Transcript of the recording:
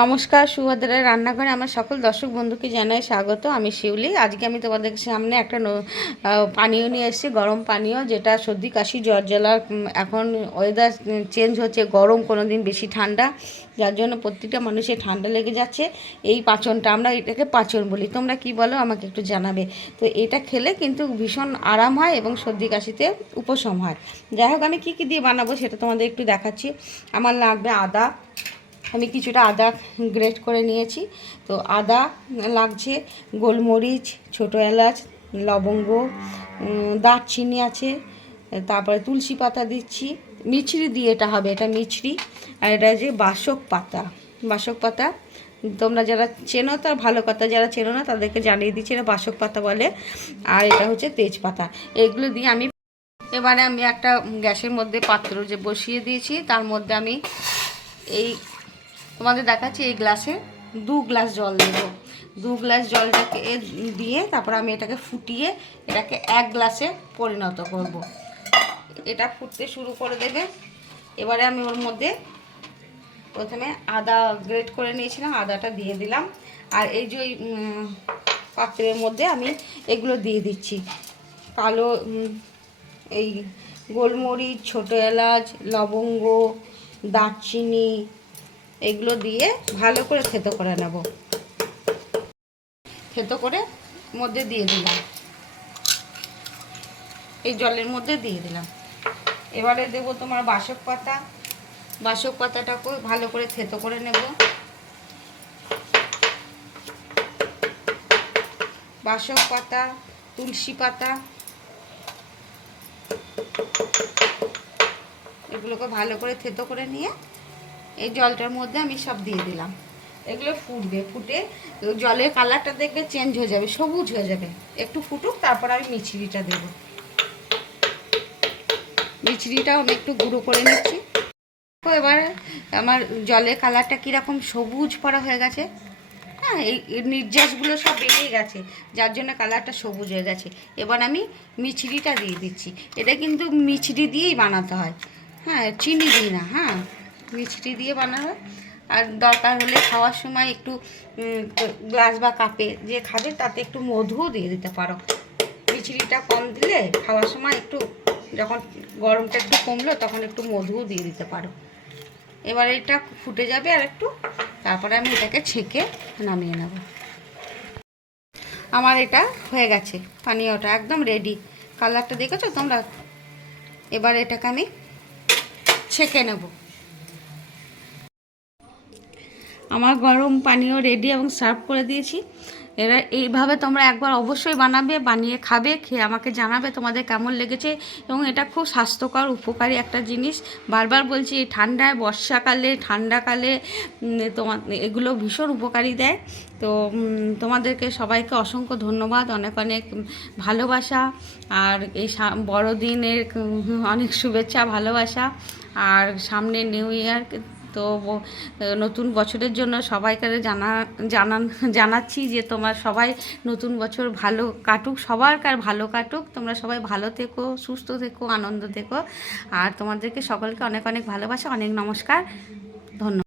নমস্কার, সুভদ্রার রান্নাঘরে আমার সকল দর্শক বন্ধুকে জানাই স্বাগত। আমি শিউলি। আজকে আমি তোমাদের সামনে একটা পানীয় নিয়ে এসেছি, গরম পানীয়, যেটা সর্দি কাশি জ্বর জ্বালা। এখন ওয়েদার চেঞ্জ হচ্ছে, গরম কোনো দিন বেশি ঠান্ডা, যার জন্য প্রত্যেকটা মানুষের ঠান্ডা লেগে যাচ্ছে। এই পাচনটা, আমরা এটাকে পাচন বলি, তোমরা কি বলো আমাকে একটু জানাবে। তো এটা খেলে কিন্তু ভীষণ আরাম হয় এবং সর্দি কাশিতে উপশম হয়। যাই হোক, আমি কী কী দিয়ে বানাবো সেটা তোমাদের একটু দেখাচ্ছি। আমার লাগবে আদা, আমি কিছুটা আদা গ্রেট করে নিয়েছি। তো আদা লাগছে, গোলমরিচ, ছোটো এলাচ, লবঙ্গ, দারচিনি আছে, তারপরে তুলসী পাতা দিচ্ছি, মিছরি দিয়ে এটা হবে, এটা মিছরি। আর এটা যে বাসক পাতা, বাসক পাতা তোমরা যারা চেনো তার ভালো কথা, যারা চেনো না তাদেরকে জানিয়ে দিচ্ছি এটা বাসক পাতা বলে। আর এটা হচ্ছে তেজপাতা। এগুলো দিয়ে এবারে আমি একটা গ্যাসের মধ্যে পাত্র যে বসিয়ে দিয়েছি, তার মধ্যে আমি এই তোমাদের দেখাচ্ছি এই গ্লাসে 2 গ্লাস জল দেবো। 2 গ্লাস জলটাকে দিয়ে তারপর আমি এটাকে ফুটিয়ে এটাকে 1 গ্লাসে পরিণত করব। এটা ফুটতে শুরু করে দেবে। এবারে আমি ওর মধ্যে প্রথমে আদা গ্রেট করে নিয়েছিলাম, আদাটা দিয়ে দিলাম। আর এই যে পাত্রের মধ্যে আমি এগুলো দিয়ে দিচ্ছি, কালো এই গোলমরিচ, ছোটো এলাচ, লবঙ্গ, দারচিনি, এগুলো দিয়ে ভালো করে থেতো করে নেব। থেতো করে মধ্যে দিয়ে দিলাম, এই জলের মধ্যে দিয়ে দিলাম। এবারে দেবো তোমার বাসক পাতা। বাসক পাতাটাকে ভালো করে থেতো করে নেব। বাসক পাতা, তুলসী পাতা, এগুলোকে ভালো করে থেতো করে নিয়ে এই জলটার মধ্যে আমি সব দিয়ে দিলাম। এগুলো ফুটবে, ফুটে জলের কালারটা দেখবে চেঞ্জ হয়ে যাবে, সবুজ হয়ে যাবে। একটু ফুটুক, তারপর আমি মিছরিটা দেব। মিছরিটাও আমি একটু গুঁড়ো করে নিচ্ছি। এবার আমার জলের কালারটা কীরকম সবুজ পড়া হয়ে গেছে। হ্যাঁ, এই নির্যাসগুলো সব বেরিয়ে গেছে, যার জন্য কালারটা সবুজ হয়ে গেছে। এবার আমি মিছরিটা দিয়ে দিচ্ছি। এটা কিন্তু মিছরি দিয়েই বানাতে হয়, হ্যাঁ, চিনি দিই না। হ্যাঁ, মিছরি দিয়ে বানাবে। আর দরকার হলে খাওয়ার সময় একটু গ্লাস বা কাপে যে খাবে তাতে একটু মধুও দিয়ে দিতে পারো। মিছরিটা কম দিলে খাওয়ার সময় একটু, যখন গরমটা একটু কমলো তখন একটু মধুও দিয়ে দিতে পারো। এবার এটা ফুটে যাবে আর একটু, তারপরে আমি এটাকে ছেঁকে নামিয়ে নেব। আমার এটা হয়ে গেছে, পানীয়টা একদম রেডি। কালারটা দেখেছো তোমরা? এবার এটাকে আমি ছেঁকে নেব। আমার গরম পানীয় রেডি এবং সার্ভ করে দিয়েছি। এরা এইভাবে তোমরা একবার অবশ্যই বানাবে, বানিয়ে খাবে, খেয়ে আমাকে জানাবে তোমাদের কেমন লেগেছে। এবং এটা খুব স্বাস্থ্যকর, উপকারী একটা জিনিস। বারবার বলছি, এই ঠান্ডায়, বর্ষাকালে, ঠান্ডাকালে তোমার এগুলো ভীষণ উপকারী দেয়। তো তোমাদেরকে সবাইকে অসংখ্য ধন্যবাদ, অনেক অনেক ভালোবাসা। আর এই বড়দিনের অনেক শুভেচ্ছা, ভালোবাসা। আর সামনে নিউ ইয়ার, তো নতুন বছরের জন্য সবাইকে জানাচ্ছি যে তোমার সবাই নতুন বছর ভালো কাটুক, সবারকার ভালো কাটুক। তোমরা সবাই ভালো থেকো, সুস্থ থেকো, আনন্দ থেকো। আর তোমাদেরকে সকলকে অনেক অনেক ভালোবাসা, অনেক নমস্কার, ধন্যবাদ।